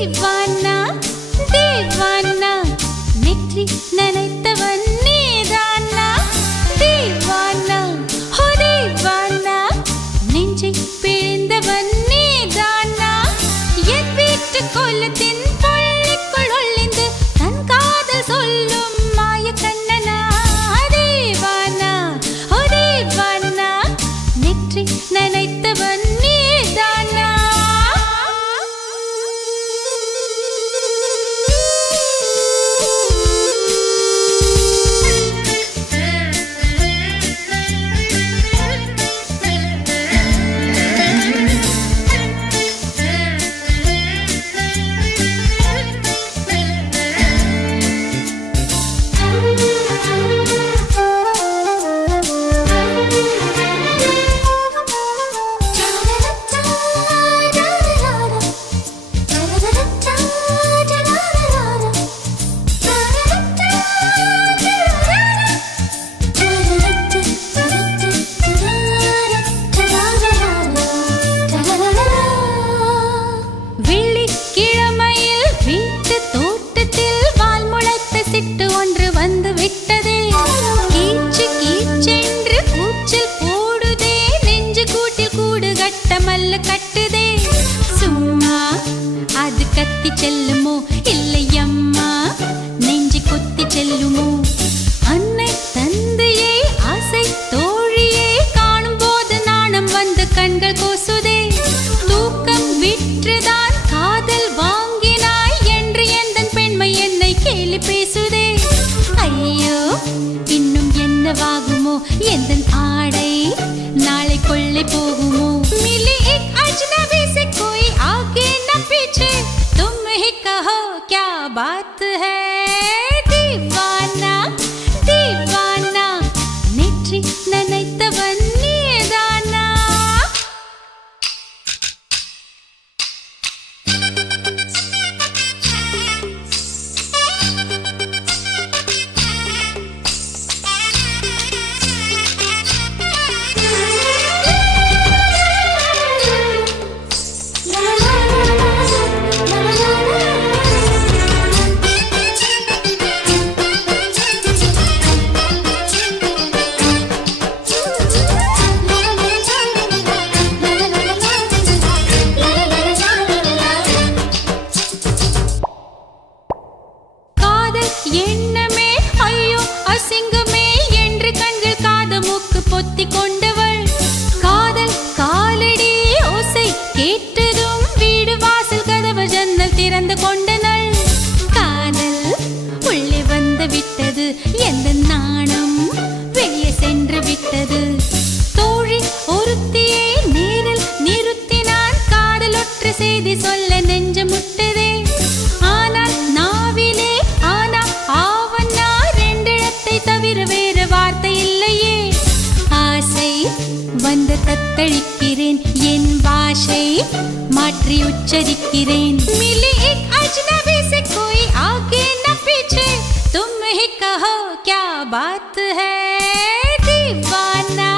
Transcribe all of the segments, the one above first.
தீவானா தீவானா நெற்றி நனைத்தவன் நீதானா தீவானா ஹோ தீவானா நெஞ்சை பிழிந்தவன் நீதானா என் வீட்டு கோலத்தின் பள்ளிக்குள் ஒளிந்து தன் காதல் சொல்லும் மாய கண்ணனா தீவானா ஹோ தீவானா நெற்றி நனைத்தவன் நீதானா வெள்ளிக்கிழமையில் வீட்டு தோட்டத்தில் வால் முளைத்த சிட்டு ஒன்று வந்து விட்டதே கீச்சு கீச்சென்று கூச்சல் போடுதே நெஞ்சு கூட்டில் கூடு கட்ட மல்லு கட்டுதே சும்மா அது கத்தி செல்லுமோ இல்லை அம்மா நெஞ்சு கொத்தி செல்லுமோ அன்னை தந்தையை ஆசை தோழியை காணும் போது நாணம் வந்து கண்கள் கூசுதே தூக்கம் விற்றுதான் காதல் வாங்கினாய் என்று எந்தன் பெண்மை என்னை கேலி பேசுதே ஐயோ இன்னும் என்னவாகுமோ எந்தன் ஆடை நாளை கொள்ளை போகுமோ मिली एक अजनबी से कोई आगे न पीछे तुम ही कहो क्या बात है दीवाना दीवाना நெற்றி நனைத்தவன் நீதானா காதல் எண்ணமே ஐயோ அசிங்கமே என்று கண்கள் காது மூக்கு பொத்தி கொண்டவள் காதல் காலடி ஓசை கேட்டதும் வீடு வாசல் கதவு ஜன்னல் திறந்து கொண்டனள் காதல் உள்ளே வந்து விட்டது எந்த நாணம் வெளியே சென்று விட்டது தோழி ஒருத்தியை நேரில் நிறுத்தினான் காதல் ஒற்றை செய்தி சொல்ல நெஞ்சு முட்டதே ஆனால் நாவிலே ஆனா ஆவன்னா ரெண்டிடத்தை தவிர வேறு வார்த்தை இல்லையே ஆசை வந்து தத்தளிக்கிறேன் என் பாஷை மாற்றி உச்சரிக்கிறேன் मिली एक अजनबी से कोई आगे न पीछे तुम ही कहो क्या बात है दीवाना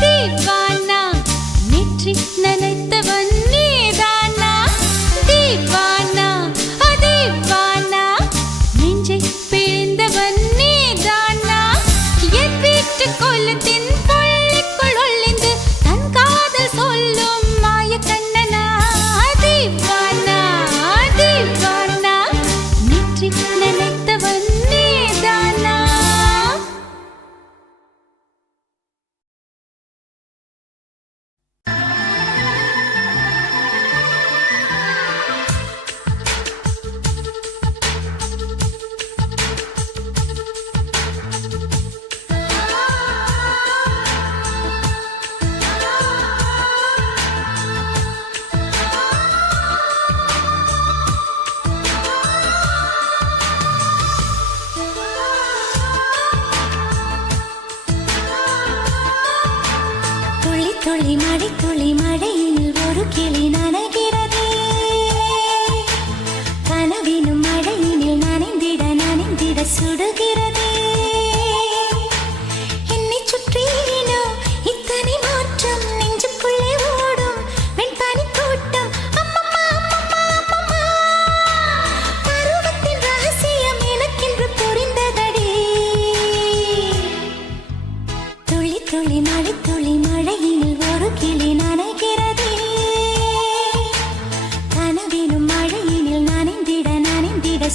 दीवाना நெற்றி நனைத்தவன் நீதானா दीवाना दीवाना நெஞ்சை பிழிந்தவன் நீதானா என் வீட்டு கோலத்தின் பள்ளிக்குள் ஒளிந்து தன் காதல் சொல்லும் மாய கண்ணனா दीवाना दीवाना நெற்றி நனைத்தவன் நீதானா துளி துளி மழையில் ஒரு கிளி நனைகிறதே கனவினும் மழையினில் நனைந்திட சுடுகிறதே என்னை சுற்றினோ இத்தனை மாற்றம் நெஞ்சுக்குள்ளே ஓடும் வெண்பனி கூட்டம் அம்மம்மா அம்மம்மா அம்மம்மா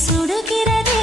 சுடுகிறதே.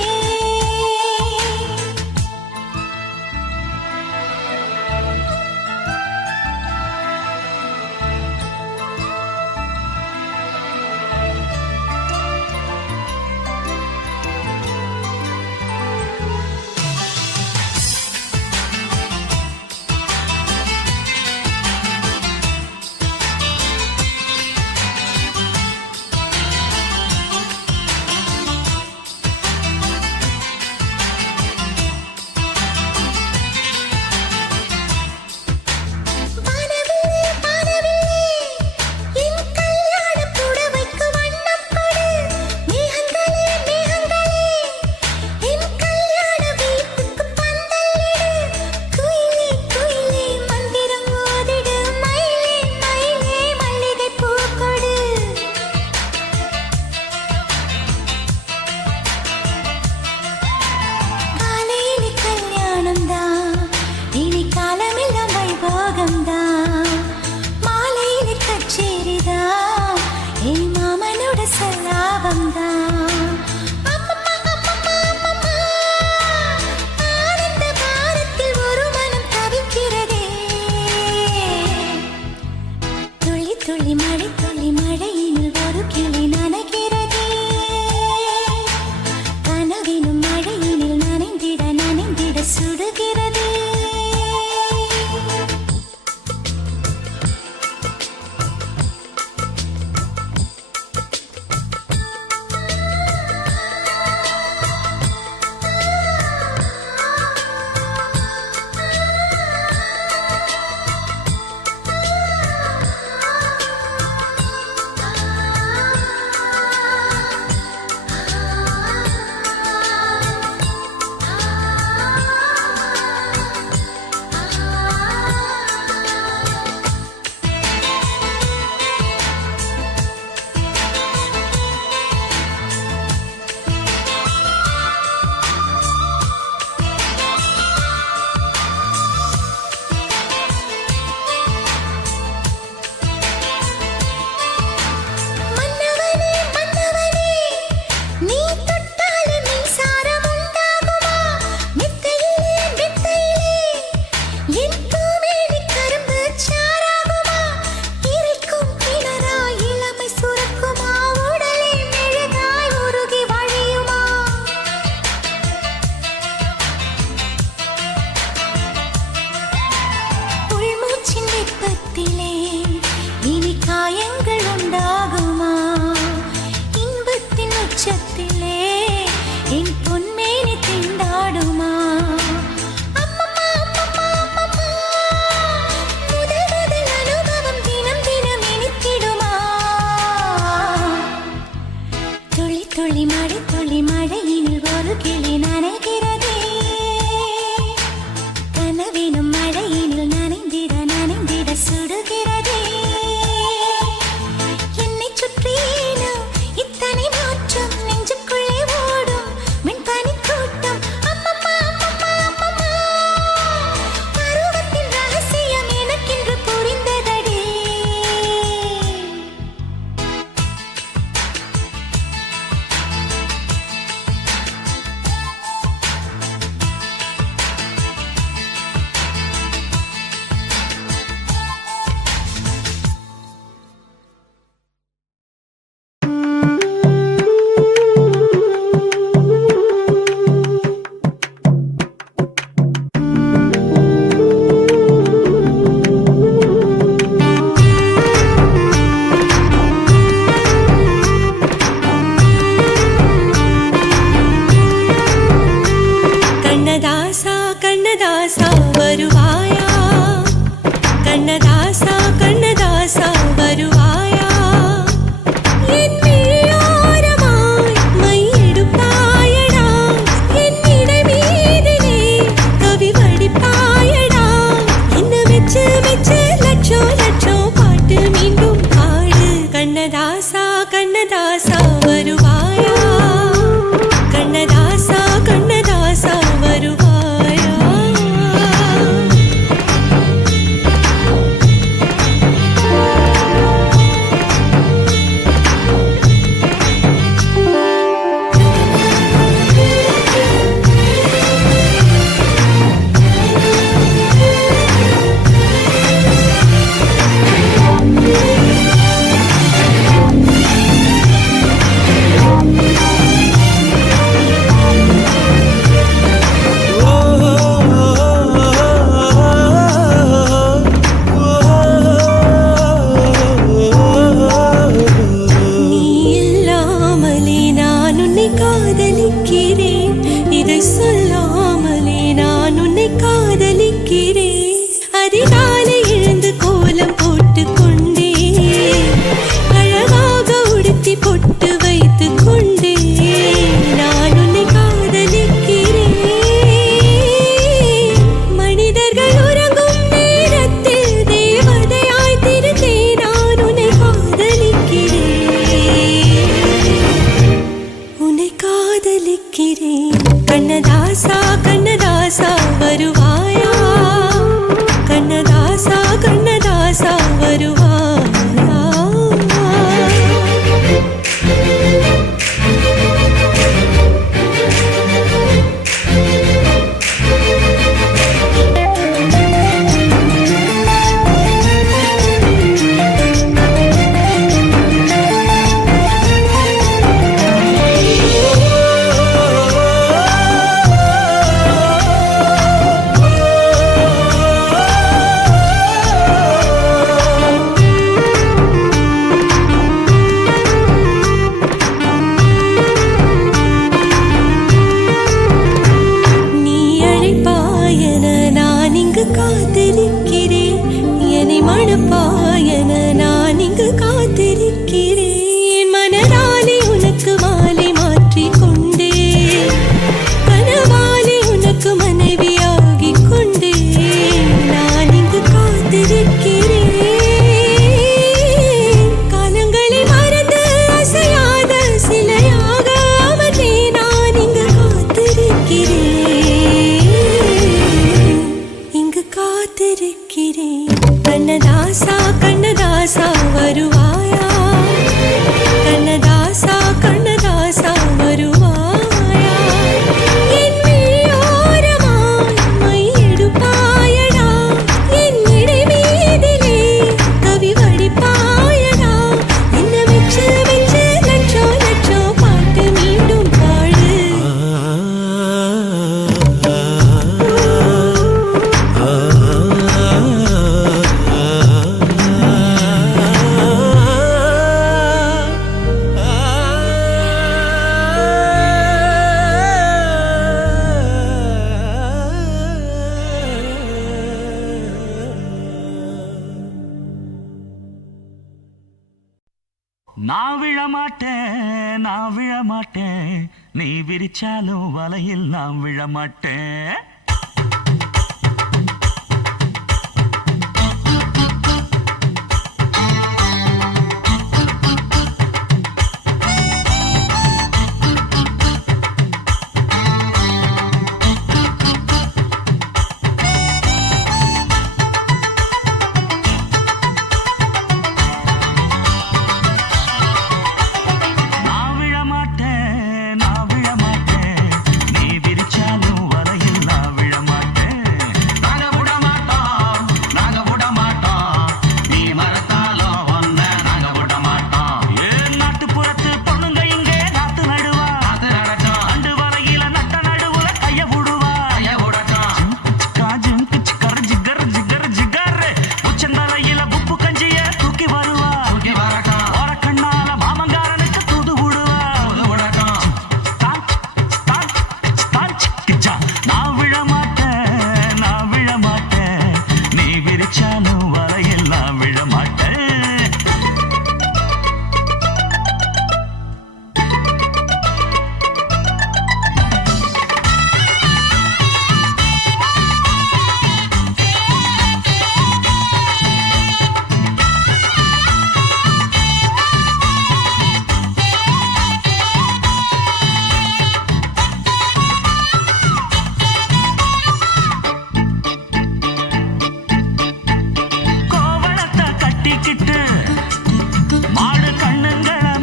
விழமாட்டேன் நான் விழமாட்டேன் நீ விரிச்சாலும் வலையில் நான் விழமாட்டேன்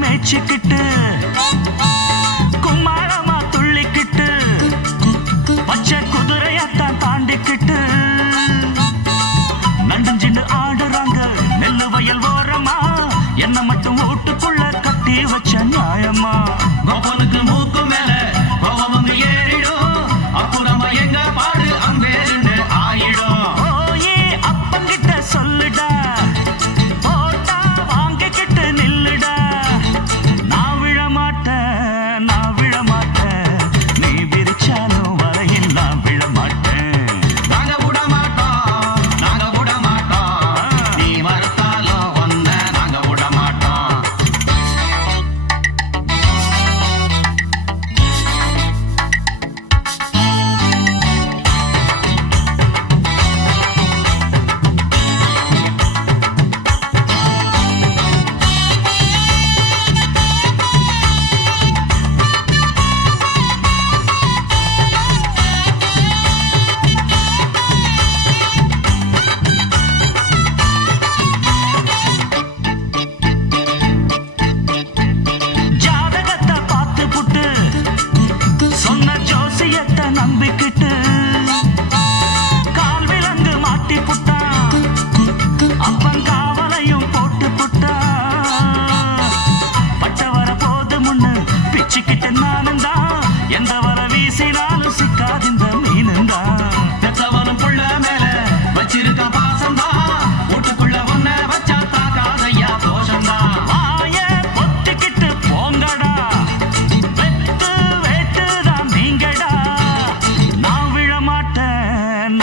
வச்சுக்கிட்டு கும்மாளமா துள்ளிக்கிட்டு பச்சை குதிரையத்தான் தாண்டிக்கிட்டு நண்டஞ்சின்னு ஆடுறாங்க நெல்லு வயல் ஓரமா என்ன மட்டும் வீட்டுக்குள்ள கட்டி வச்ச நியாயமா கோபனுக்கு மூக்கு மேல கோபம் வந்து ஏறிடும் அப்புறமா எங்க பாடு அம்பேருன்னு ஆயிடும் ஓயே அப்பங்கிட்ட சொல்லுடா போட்டா வாங்கிக்கிட்டு நில்லுடா நான் விழ மாட்டேன் நீ விரிச்சாலும் வரையில் நான் விழ மாட்டேன் நாங்க விட மாட்டோம் நீ மறுத்தாலும் ஒன்ன நாங்க விட மாட்டோம் ஜாதகத்தை பார்த்து புட்டு சொன்ன ஜோசியத்தை நம்பிக்கிட்டு கால் விலங்கு மாட்டி புட்டா அப்பன் காவலையும் போட்டு புட்டா பட்ட வர போது முன்னு பிச்சுக்கிட்டு நானும் தான் எந்த வர வீசினாலும் சிக்காதிந்த மீனும் தான் பெற்றவனும் புள்ள மேல வச்சிருக்க பாசம் தான் வீட்டுக்குள்ள ஒன்ன வச்சா தாக்காதையா தோஷம் தான் வாய பொத்திக்கிட்டு போங்கடா வெத்து வேட்டுதான் நீங்கடா நான் விழ மாட்டேன்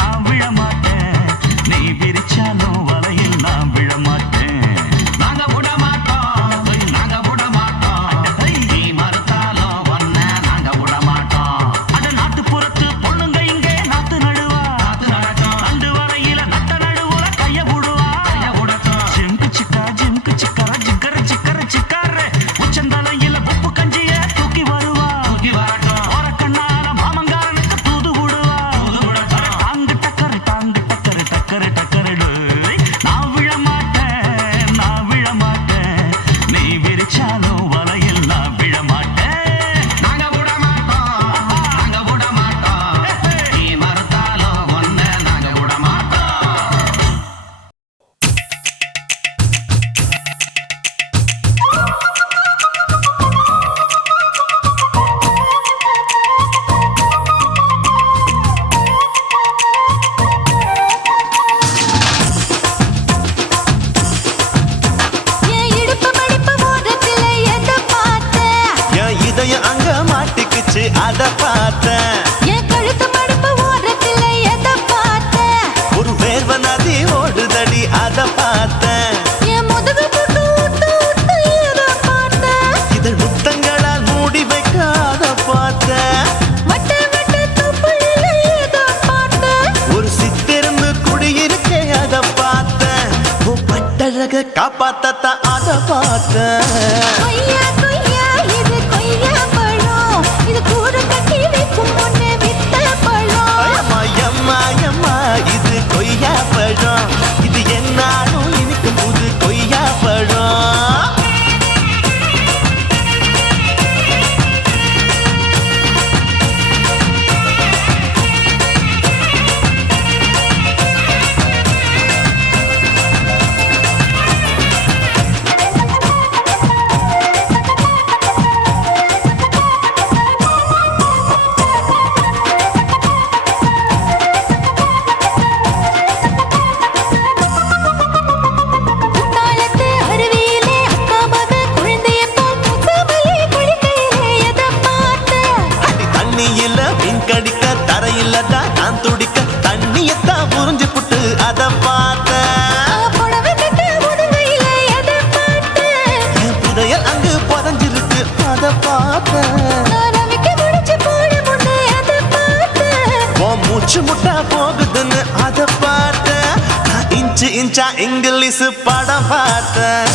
நீ விரிச்சாலும் வலையில் நான் விழ மாட்டேன் நாங்க விட மாட்டோம் நீ மறுத்தாலும் ஒன்ன நாங்க விட மாட்டோம் அட நாட்டுப்புறத்து பொண்ணுங்க இங்கே நாத்து நடுவா அண்டு வரையில நட்ட நடுவுல கைய விடுவா ஜிம்கு சிக்கா ஜிக்கர சிக்காரு உச்சந்தலையில உப்பு கஞ்சிய தூக்கி வருவா ஓரக்கண்ணால மாமங்காரனுக்கு தூது விடுவா டாங்கு டக்கரு நான் விழ மாட்டேன் நீ விரிச்சாலும் வலையில் நான் விழ மாட்டேன் நாங்க விட மாட்டோம் நீ மறுத்தாலும் ஒன்ன நாங்க விட மாட்டோம் என் இடுப்பு மடிப்பு ஓரத்துல எதை பார்த்தேன் என் இதயம் அங்க மாட்டிக்குச்சு அத பார்த்தேன் என் கழுத்து மடிப்பு ஓரத்துல எதை பார்த்தேன் ஒரு வேர்வ நதி ஓடுதடி அத பார்த்தேன் என் முதுகு புட்டு ஊத்து ஊத்து எதை பார்த்தேன் அத பார்த்தேன். நான் ரவிக்கு முடிச்சு போட முன்னே அதை பார்த்தேன். உன் மூச்சு முட்டா போகுதுன்னு அத பார்த்தேன். நான் இன்ச்சு இன்ச்சா இங்கிலீஷ் படம் பார்த்தேன்.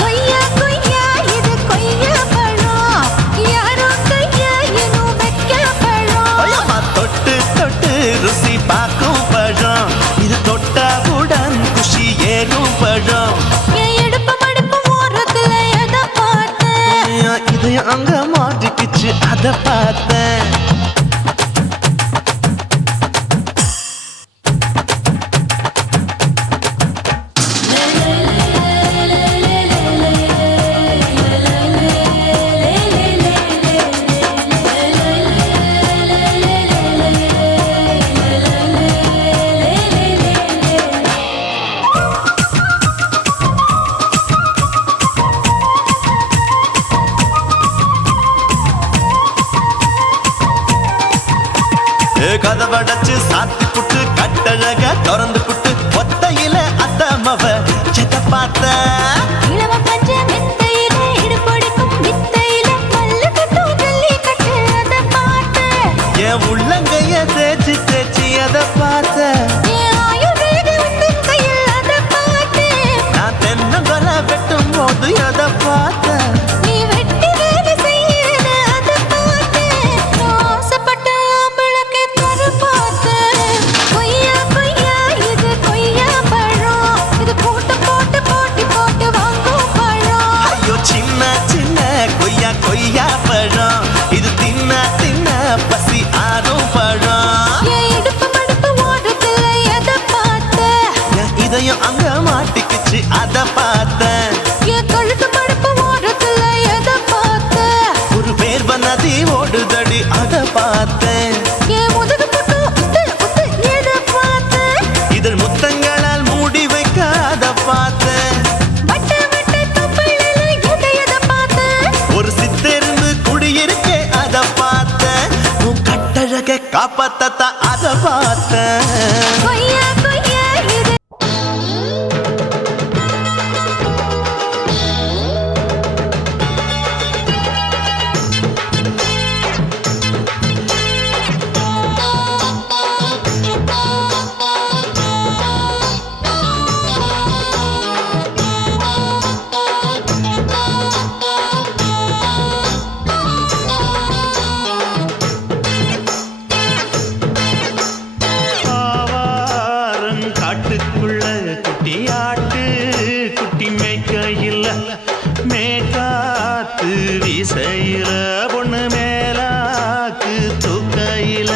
கொய்யா கொய்யா இது கொய்யா பழம், யாரோ கையா இன்னும் வைக்க பழம். ஐயம்மா, தொட்டு தொட்டு ருசி பார்க்கும் பழம், இது தொட்டவுடன் குஷி ஏறும் பழம். என் இடுப்பு மடுப்பு ஓரத்துல எதை பார்த்தேன். இதயம் அங்க மாட்டிக்கிச்சு அத பார்த்தேன். கதவடைச்சு சாத்தி புட்டு கட்டழக திறந்து புட்டு ஒத்தையில அத்தமவ செத்த பார்த்த. இளவ பஞ்ச மெத்தையில இடுப்படிக்கும் வித்தையில பல்லு கட்டும் ஜல்லி கட்டு அதை பார்த்தேன். என் உள்ளங்கைய தேய்ச்சி தேய்ச்சி அத பார்த்த. என் ஆயுர்வேத உந்தன் கையில் அதை பார்த்தேன். நான் தென்னங்கொலை வெட்டும் போது அத பார்த்த. நீ வெட்டி வேலை செய்யறது அதை பார்த்தேன். நான் ஆசைப்பட்ட ஆம்பளுக்கு தர பார்த்தேன். கொய்யா கொய்யா இது கொய்யா பழம், இது போட்டு போட்டு போட்டி போட்டு வாங்கும் பழம். ஐயோ சின்ன சின்ன கொய்யா கொய்யா பழம், இது தின்ன தின்ன பசி ஆறும் பழம். என் இடுப்பு மடுப்பு ஓரத்துல எதை பார்த்தேன். என் இதயம் அங்க மாட்டிக்கிச்சு அத பார்த்தேன். என் கழுத்து மடுப்பு ஓரத்துல எதை பார்த்தேன். ஒரு வேர்வ நதி ஓடுதடி அத பார்த்தேன். என் முதுகு பக்கம் உத்து உத்து எதை பார்த்தேன். இதழ் முத்தங்களால் மூடி வைக்க அத பார்த்தேன். வட்ட வட்ட தொப்பையில எதை பார்த்தேன். ஒரு சித்தெருந்து குடியிருக்கே அத பார்த்தேன். உன் கட்டழக காப்பாத்தத்த அத பார்த்தேன். கொய்யா கொய்யா இது ஆவாரம் காட்டுக்குள்ள குட்டியாட்டு குட்டி மேய்க்கையில் மேக்காத்து வீசையில பொண்ணு மேலாக்கு தூக்கையில.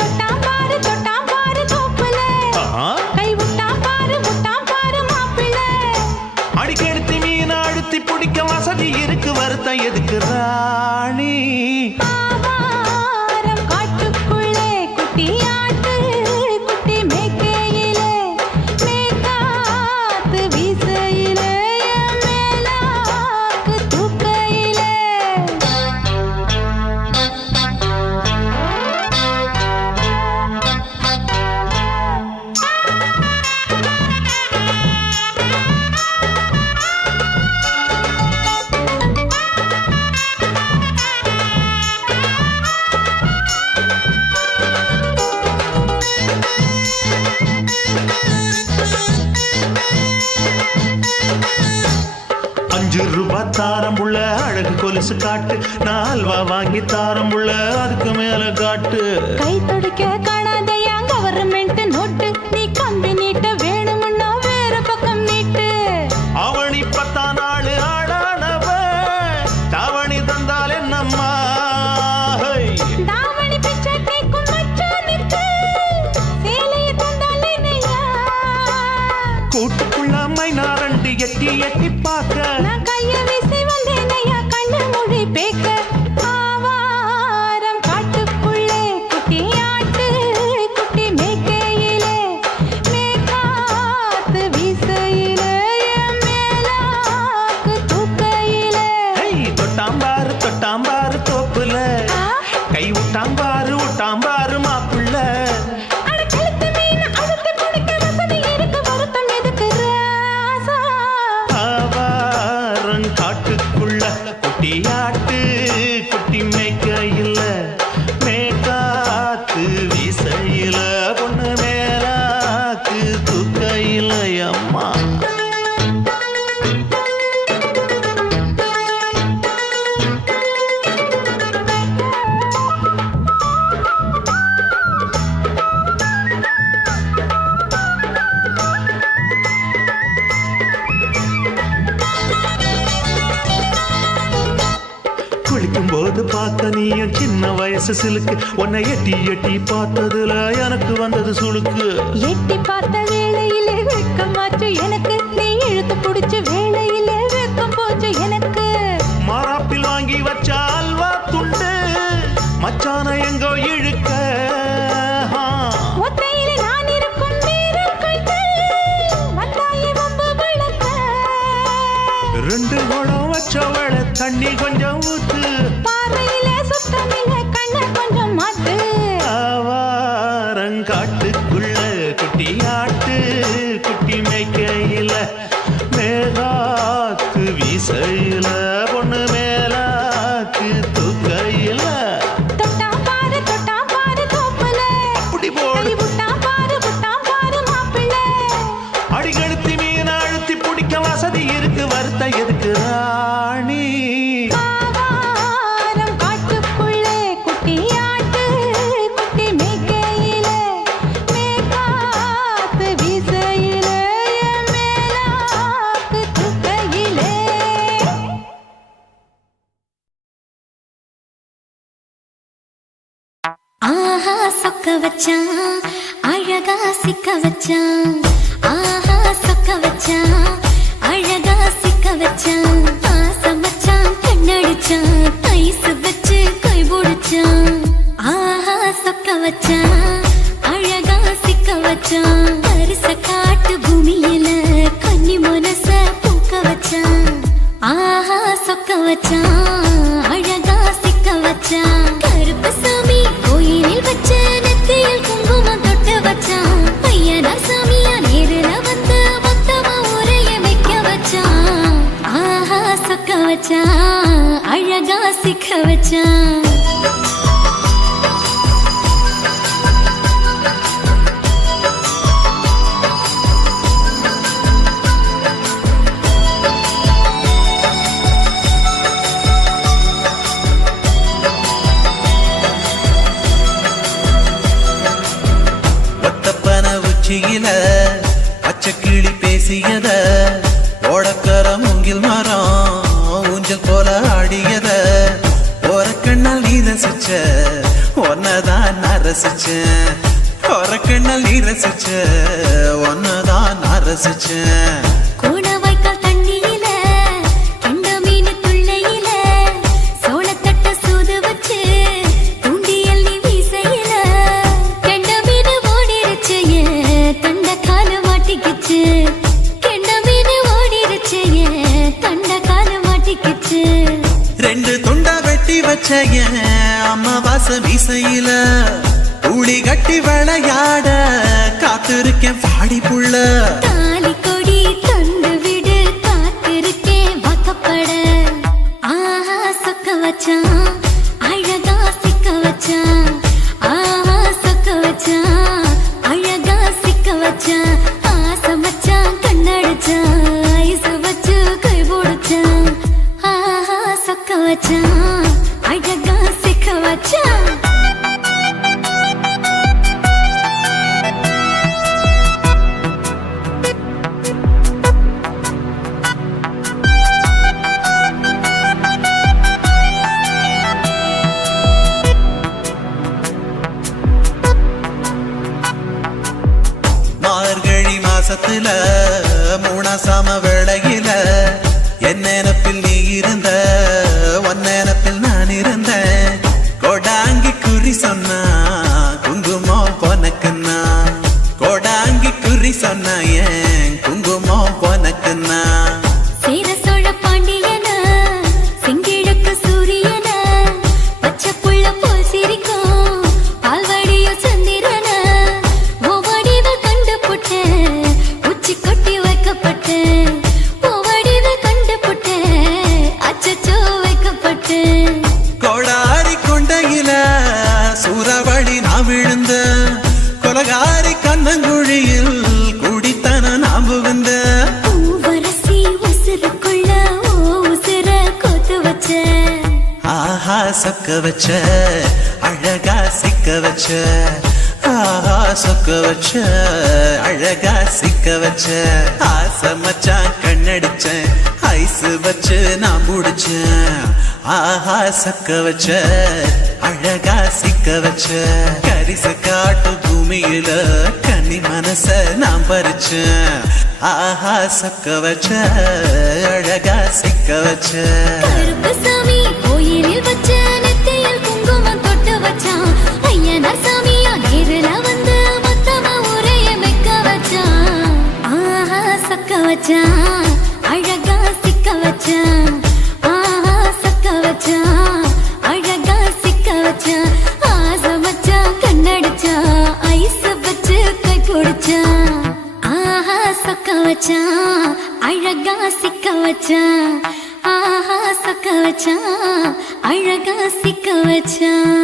தொட்டாம் பாரு தோப்புல, கை விட்டாம் பாரு மாப்பிள்ளை. அடிக்கெடுத்து மீன் அழுத்தி பிடிக்க வசதி இருக்கு, வருத்தம் எதுக்கு ராணி? ஆவாரம் காட்டுக்குள்ளே குட்டியாட்டு குட்டி மேய்க்கையிலே, மேய்க்காத்து வீசையிலே, என் மேலாக்கு தூக்கையிலே. ₹5 தாரம் புள்ள அழகு கொலுசு காட்டு, நான் அல்வா வாங்கி தாரம் புள்ள அதுக்கு மேல காட்டு. கை தொடுக்க காணாதையா கவர்மெண்ட் நோட்டு, நீ கம்பி நீட்ட வேணும்னா வேற பக்கம் நீட்டு. அவனி 10 நாள் ஆடானவ தாவணி தந்தால் என்னம்மா? தாவணி பிச்சை கேக்கும் மச்சானுக்கு சேலைய தந்தாலே நையா. கூட்டுக்குள்ள மைனாரண்டு எட்டி எட்டி பார்க்க, நான் கைய வீசி வந்தேனையா கண்ணு மொழி பேக்க. ஆவாரம் காட்டுக்குள்ளே குட்டியாட்டு குட்டி மேய்க்கையிலே, மேய்க்காத்து வீசையிலே, என் மேலாக்கு தூக்கையிலே. தொட்டாம்பாரு தோப்புல, கை விட்டாம்பாரு மாப்புள்ள. அட கழுத்து மீன் அழுத்து பிடிக்க வசதி இருக்கு, வருத்தம் எதுக்கு ராசா? ஆவாரம் காட்டுக்குள்ள குட்டியாட்டு குளிக்கும் போது பார்க்க நீயும் சின்ன வயசு சிலுக்கு உன்னை எட்டி எட்டி பார்த்ததுல எனக்கு வந்தது சுளுக்கு எட்டி பார்த்த வேளையிலே வெட்கமாச்சு எனக்கு நீ இழுத்து பிடிச்ச வேளையிலே வெட்கம் போச்சு எனக்கு மாறாப்பில் வாங்கி வச்ச அல்வா துண்டு மச்சான எங்கோ இழுக்க ஒத்தையிலே நான் இருக்கும் நேரம் கண்டு வந்தாயே வம்பு விளக்க ரெண்டு குடம் வச்சவள தண்ணி கொஞ்சம் ஊத்து பார்வையிலே சுத்தமில்லை கண்ண கொஞ்சம் மாத்து ஆவாரங்காட்டுக்குள்ள குட்டி ஆட்டு குட்டி மேய்க்கையில மேகாத்து வீசையில பொண்ணு மேலாக்கு தூக்கையில தொட்டா பாரு தோப்புல அப்படி போடு கை விட்டா பாரு மாப்பிள்ளை அடிகழுத்தி மீன் அழுத்தி பிடிக்க வசதி இருக்கு வருத்த எதுக்கு ராணி ஆவாரம் காட்டுக்குள்ளே குட்டி ஆட்டு குட்டி மேய்க்கையில மேகாத்து வீசையில என் மேலாக்கு தூக்கையிலே ஆஹா சொக்க வச்சான் அழகா சிக்க வச்சான் ஆஹா சொக்க வச்சான் அழகா சிக்க வச்சான் ஆசை மச்சான் கண்ணடிச்சான் ஐஸ் வச்சு கை பிடிச்சான் ஆஹா சொக்க வச்சான் அழகா சிக்க வச்சான் அரிச காட்டு பூமியில கன்னி மனச பூக்க வச்சான் ஆஹா சொக்க வச்சான் அழகா சிக்க வச்சான் கருப்பு சாமி கோயிலில் வச்ச நெத்தியில் குங்குமம் தொட்டு வச்சான் பையனா சாமியா நேரில வந்து மொத்தமா உரைய வைக்க வச்சான் ஆஹா சொக்க வச்சான் அழகா சிக்க வச்சான் ஒத்தப்பன உச்சியில பச்சை கிளி பேசியத ஓடக்கர மூங்கில் மரம் ஊஞ்சல் போல ஆடியத ஓரக்கண்ணால் நீ ரசிச்ச ஒன்னதான் நான் ரசிச்சேன் ஓரக்கண்ணால் நீ ரசிச்ச ஒன்னதான் நான் ரசிச்சேன் கூட வாய்க்கால் தண்ணியில கெண்ட மீன் துள்ளையில சோளத்தட்ட சூது வச்சு தூண்டியல் நீ வீசையில கெண்ட மீன் ஓடிருச்சு தண்ட கால மாட்டிக்கிச்சு கெண்ட மீன் ஓடிருச்சு தண்ட கால மாட்டிக்கிச்சு ரெண்டு துண்டா வெட்டி வச்ச என் அம்மா வாச மீசையில ஊழி கட்டி விளையாட காத்திருக்கேன் பாடி புள்ள தாலி கொடி தந்து விடு காத்திருக்கேன் வாக்கப்பட ஆஹா சொக்க வச்சான் அழகா சிக்க வச்சான் ஆஹா சொக்க வச்சான் அழகா சிக்க வச்சான் ஆசை மச்சான் கண்ணடிச்சான் ஐஸ் வச்சு கை போடுச்சான் ஆஹா சொக்க வச்சான் அழகா சிக்க வச்சான் மார்கழி மாசத்துல மூணாசாம வேளையில என் நினப்பில் நீ இருந்த உன் நினப்பில் நான் இருந்தேன் கோடாங்கி குறி சொன்னா குங்குமம் பொனக்குன்னா கோடாங்கி குறி சொன்னா ஏன் குங்குமம் பொனக்குன்னா சேர சோழ பாண்டியன செங்கிழக்கு சூரியன பச்சை புள்ள போல் சிரிக்கும் பால்வடியோ சந்திரன ஓவடிவ கண்டு புட்ட உச்சி கொட்டி வைக்கப்பட்டு ஓவடிவ கண்டு புட்ட அச்சச்சோ வைக்கப்பட்டு கோடாரி கொண்டையில சூறாவளி நான் விழுந்த கொலகாரி கண்ணங்குழியில் குடித்தன நான் புகுந்த பூவரசி உசுருக்குள்ள உசுர கோத்து வச்ச ஆஹா சொக்க வச்ச அழகா சிக்க வச்ச ஆஹா சொக்க வச்ச அழகா சிக்க வச்ச ஆசை மச்சான் கண்ணடிச்சேன் ஐஸ் வச்சு நான் முடிச்சேன் ஆஹா சக்க வச்ச அழகா சிக்க வச்ச கரிச காட்டு பூமியில கன்னி மனச நான் பறிச்சேன் ஆஹா சக்க வச்ச அழகா சிக்க வச்ச கருப்பசாமி கோயிலில் வச்ச நெத்தியில் குங்குமம் தொட்டு வச்சான் ஐயனார் சாமியா நேரில் வந்து மொத்தமா உரைய வைக்க வச்சான் ஆஹா சக்க வச்சான் அழகா சிக்க வச்சான் ஆஹா சக்க வச்சான் அழகா சிக்க வச்சான் ஆசை வச்சான் கண்ணடிச்சான் ஐஸ் வச்சு கை பிடிச்சான் ஆஹா சொக்க வச்சான் அழகா சிக்க வச்சான் ஆஹா சொக்க வச்சான் அழகா சிக்க வச்சான்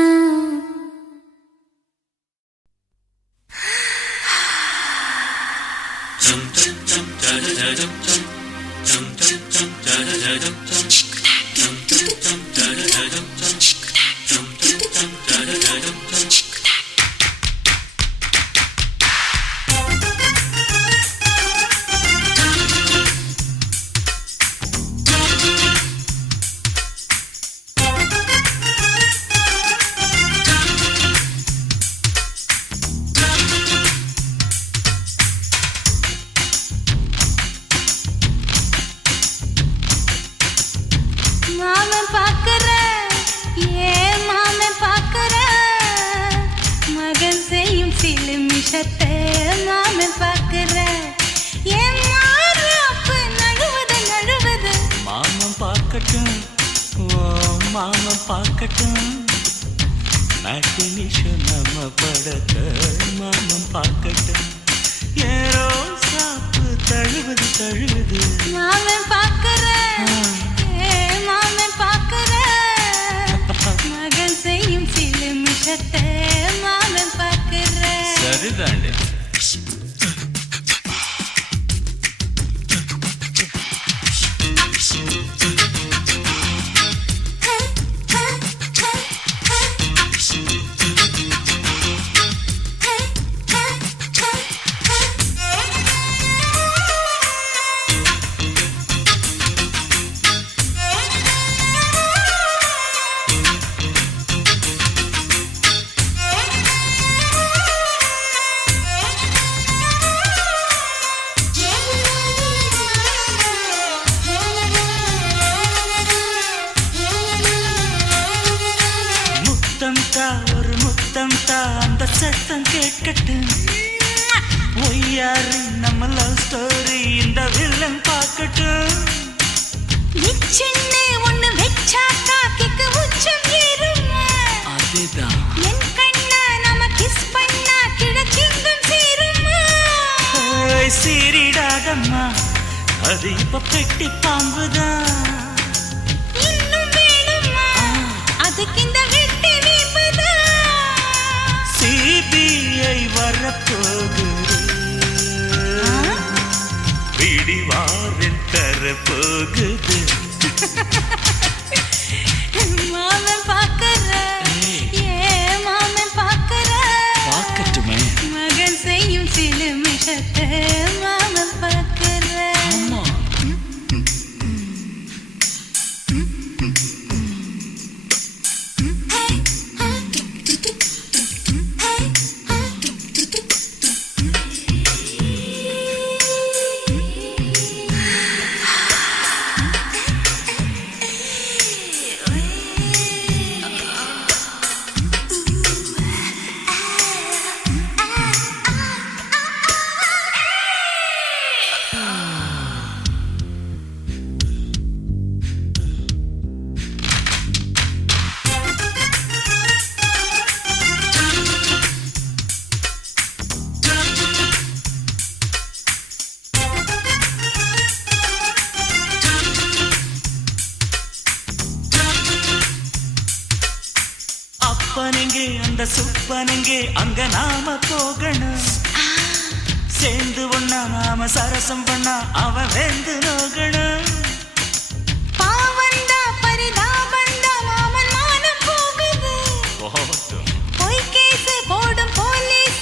மாமன் பாக்குற ஏன் மாமன் பாக்குற மகன் செய்யும் சில மிஷத்தை மாமன் பாக்குற ஏன் மாறாப்பு நழுவது நழுவது மாமன் பார்க்கட்டும் ஓ மாமன் பார்க்கட்டும் நாட்டு நிஷம் நம்ம படத்த மாமன் பார்க்கட்டும் ஏரோ சாப்பு தழுவது தழுவது மாமன் பாக்குற ஏன் மாமன் பாக்குற மகன் செய்யும் சில மிஷத்தை மாமன் பாக்குற சரிதாண்டி ஒரு முத்தம் தா அந்த சத்தம் கேட்கட்டும் ஒய்யாரு நம்ம லவ் ஸ்டோரி இந்த வில்லன் பார்க்கட்டும் நிச்சன்னு ஒண்ணு வெச்சா காக்கிக்கு உச்சம் ஏறுமா அதுதான் என் கண்ணா நாம கிஸ் பண்ணா கிழச்சிங்கம் சேருமா சீரிடாதம்மா அது இப்ப பெட்டி பாம்புதான் இன்னும் வேணுமா அதுக்கு இந்த வெட்டி வீம்புதான் சிபிஐ வரப்போகுது பிடிவாரில் தரப்போகுது மாமன் பாக்குற ஏன் மாமன் பாக்குற பார்க்கட்டுமே மகன் செய்யும் சில மிஷத்தை மாமன் பாக்குற ஆமா அப்பனெங்கே அந்த சுப்பனெங்கே அங்க நாம போகணும் சேர்ந்து ஒண்ணா நாம சரசம் பண்ணா அவன் வெந்து நோகணும் பாவந்தா பரிதாபந்தா மாமன் மானம் போகுது பொய் கேஸ் போடும் போலீஸ்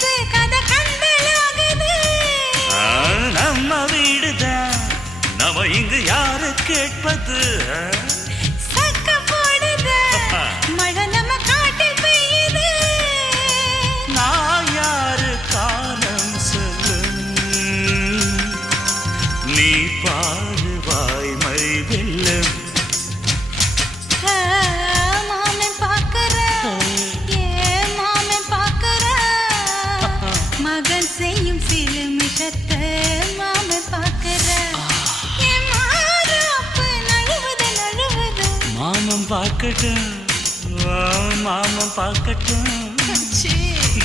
பார்க்கட்டும் மாமன் பார்க்கட்டும்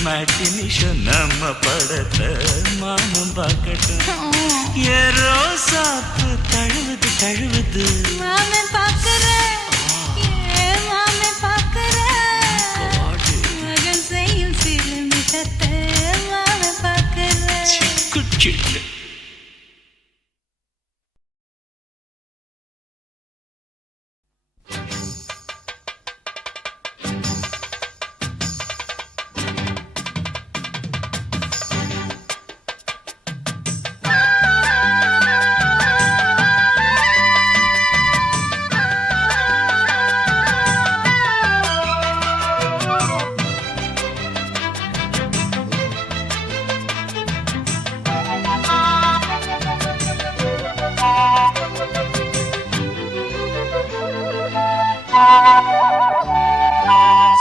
மேட்டினிஷன் நம்ம படத்தை மாமன் பார்க்கட்டும் ஏரோ சாப்பு தழுவுது தழுவுது மாமன் பார்க்கிறேன் மாமன் பார்க்கிறேன் மகன் செய்யும் சிலுமிஷத்தை மாமன் பார்க்கிறேன் சிக்கு சிட்டு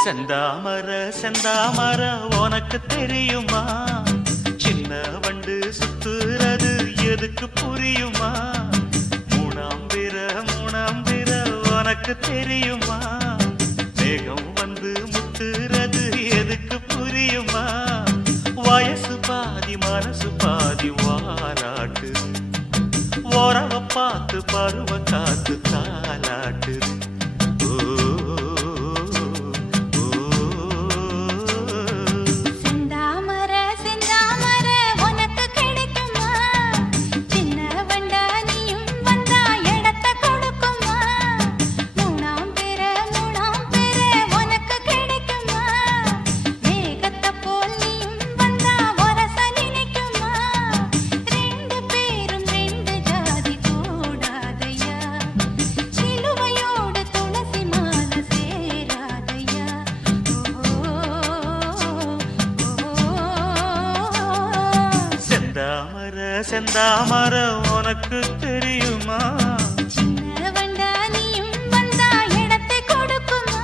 செந்தாமர செந்தாமர உனக்கு தெரியுமா சின்ன வண்டு சுத்துறது எதுக்கு புரியுமா மூணாம் பிற உனக்கு தெரியுமா வேகம் வந்து முத்துறது எதுக்கு புரியுமா வயசு பாதி மனசு பாதி வாராட்டு உறவ பார்த்து பருவ காத்து தாலாட்டு செந்தாமர உனக்கு தெரியுமா சின்ன வண்டா நீயும் வந்தா இடத்தை கொடுக்குமா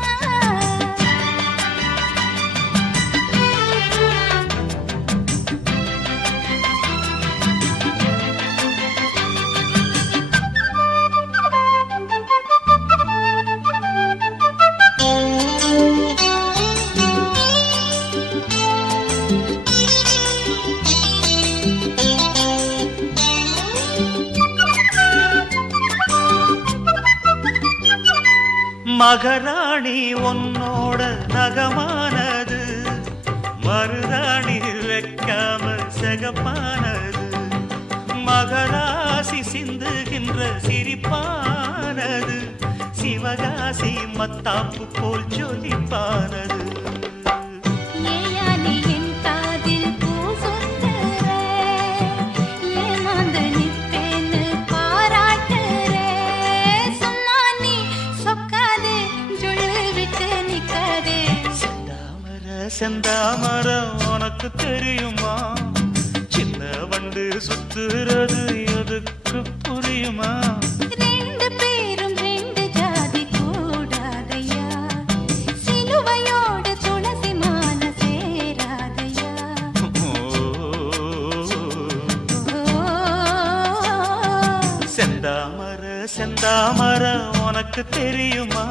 மகராணி உன்னோட நகமானது மருதாணி வைக்காம செகப்பானது மகராசி சிந்துகின்ற சிரிப்பானது சிவகாசி மத்தாப்பு போல் ஜொலிப்பானது செந்தாமர உனக்கு தெரியுமா சின்ன வண்டு சுத்துறது எதுக்கு புரியுமா ரெண்டு பேரும் ரெண்டு ஜாதி கூடாதையா சிலுவையோடு துளசி மாலை சேராதையா செந்தாமர செந்தாமர உனக்கு தெரியுமா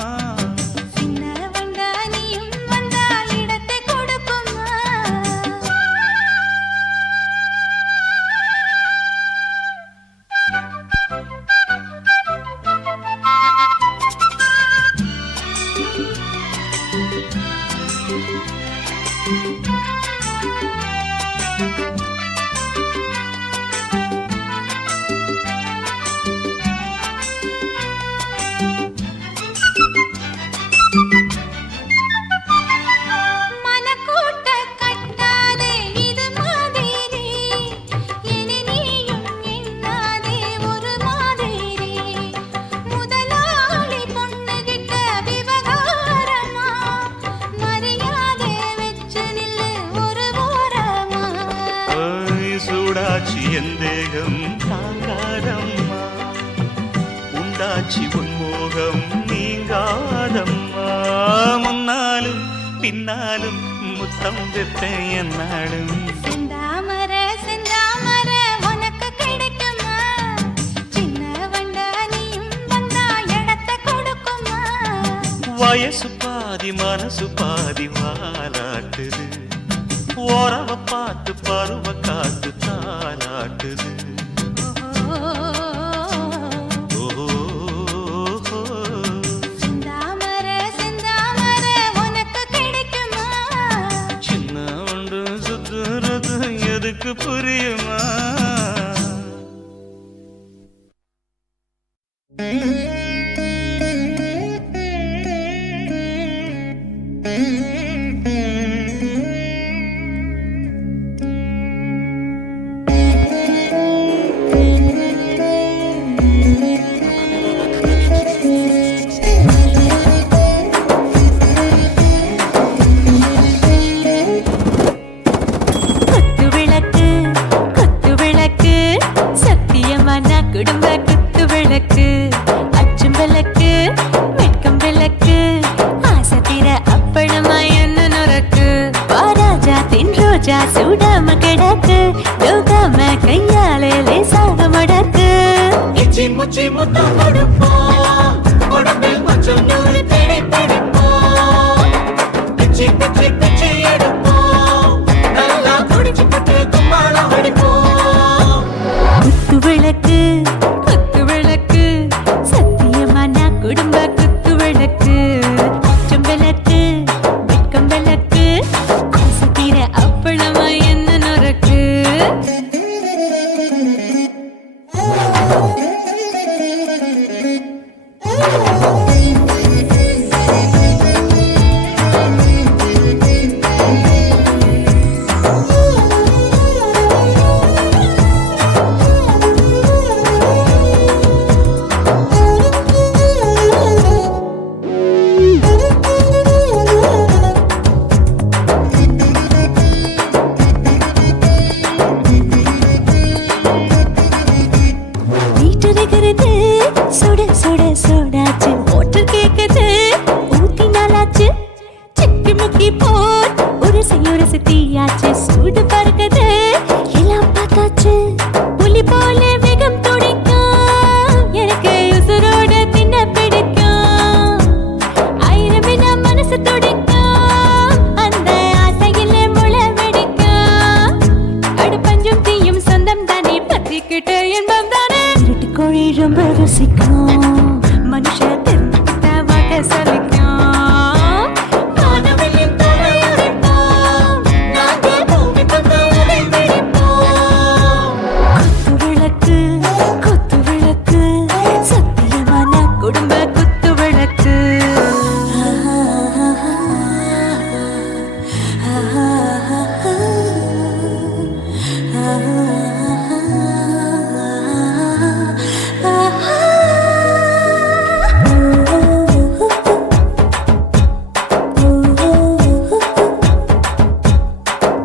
எந்தேகம் தாங்காதம்மா உண்டாச்சி உன்மோகம் நீங்காதம்மா முன்னாலும் பின்னாலும் முத்தம் வைப்பேன் என்னாலும் செந்தாமர செந்தாமர உனக்கு கிடைக்குமா சின்ன வண்டா நீயும் வந்தா இடத்தை கொடுக்குமா வயசு பாதி மனசு பாதி வாலாட்டுது ஓரவ பார்த்து பருவ காத்து தாலாட்டுது செந்தாமரை செந்தாமரை உனக்கு கிடைக்குமா சின்ன ஒன்று சுத்துறது எதுக்கு புரியுமா குத்து விளக்கு சத்தியமான குடும்ப குத்து விளக்கு அச்சும் விளக்கு வெட்கம் விளக்கு ஆசை தீர அப்பளமா என்ன நுறக்கு வாராஜா தின் ரோஜா சூடாம கிடக்கு யோகாம கையாலே லேசாக மடக்கு இச்சி முச்சி முத்தம் கொடுப்போம் உடம்பில் கொஞ்சம் நூறு தேடி பிடிப்போம் பிச்சி பிச்சி பிச்சி எடுப்போம் நல்லா குடிச்சு பட்டு கும்மாளம் அடிப்போம் குத்து விளக்கு சத்தியமான குடும்ப குத்து விளக்கு அச்சம் விளக்கு வெட்கம் விளக்கு ஆசை தீர அப்பளமா என்ன நுறக்கு வீட்டிருக்கிறது சுட சுட சுடாச்சு மோட்டர் கேக்குது ஊத்தி நாளாச்சு சிக்கி முக்கி போர் உரசி தீயாச்சு சூடு பறக்குது எல்லாம் பார்த்தாச்சு புலி போல வேகம் துடிக்கும் எனக்கு உசுரோட தின்ன பிடிக்கும் ஆயிரம் மனசு துடிக்கும் அந்த ஆசையில முளை வெடிக்கும் அடு பஞ்சும் தீயும் சொந்தம் தானே பத்திக்கிட்டு இன்பம் தானே இருட்டு கோழி ரொம்ப ருசிக்கும் மனுஷ தெரிஞ்சுக்கிட்ட வாக்க சலிக்கும் வானவெளியும் தலை உடைப்போம் நாங்கள் பூமி பந்த உடை வெடிப்போம் குத்து விளக்கு சத்தியமான குடும்ப குத்து விளக்கு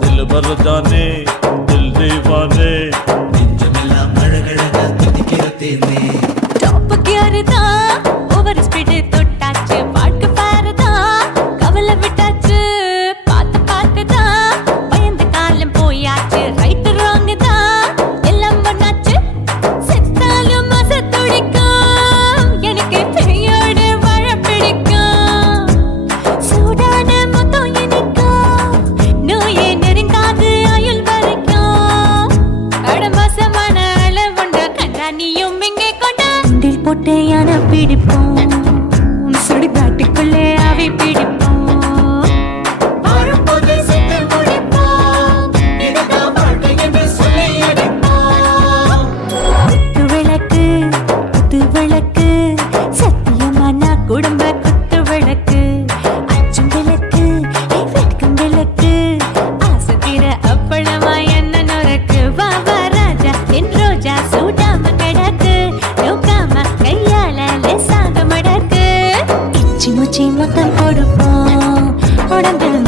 दिल भर जाने दिल दीवाने நெஞ்சமெல்லாம் அழகழகா துடிக்கிறதேனே டாப் கியர் தான் ஓவர் ஸ்பீட் தொட்டாச்சு வாழ்க்கை பாரு தான் கவலை விட்டாச்சு பார்த்து தான் பயந்து காலம் போயாச்சு ரைட் ராங் தான் எல்லாம் பண்ணாச்சு செத்தாலும் மச துடிக்கும் எனக்கு பெரியோடு வாழ பிடிக்கும் சூடான மொத்தம் இனிக்கும் நோயே நெருங்காது ஆயுள் வரைக்கும் அடமாசமான அளவுண்ட கண்டானியும் இங்கே கொண்ட உண்டில் போட்டு யானை பிடிப்போம் சுடுகாட்டுக்குள்ளே அவை பிடிப்போம் வாழும்போது செத்து முடிப்போம் இதுதான் வாழ்க்கை என்று சொல்லி அடிப்போம் குத்து விளக்கு சத்தியமான குடும்ப குத்து விளக்கு அச்சும் விளக்கு வெட்கம் விளக்கு ஆசை தீர அப்பளமா என்ன நுறக்கு வா ராஜா என் ரோஜா சூடாம கிடக்கு நோக்காம கையால லேசாக மடக்கு இச்சி முச்சி மொத்தம் கொடுப்போம் உடம்பில்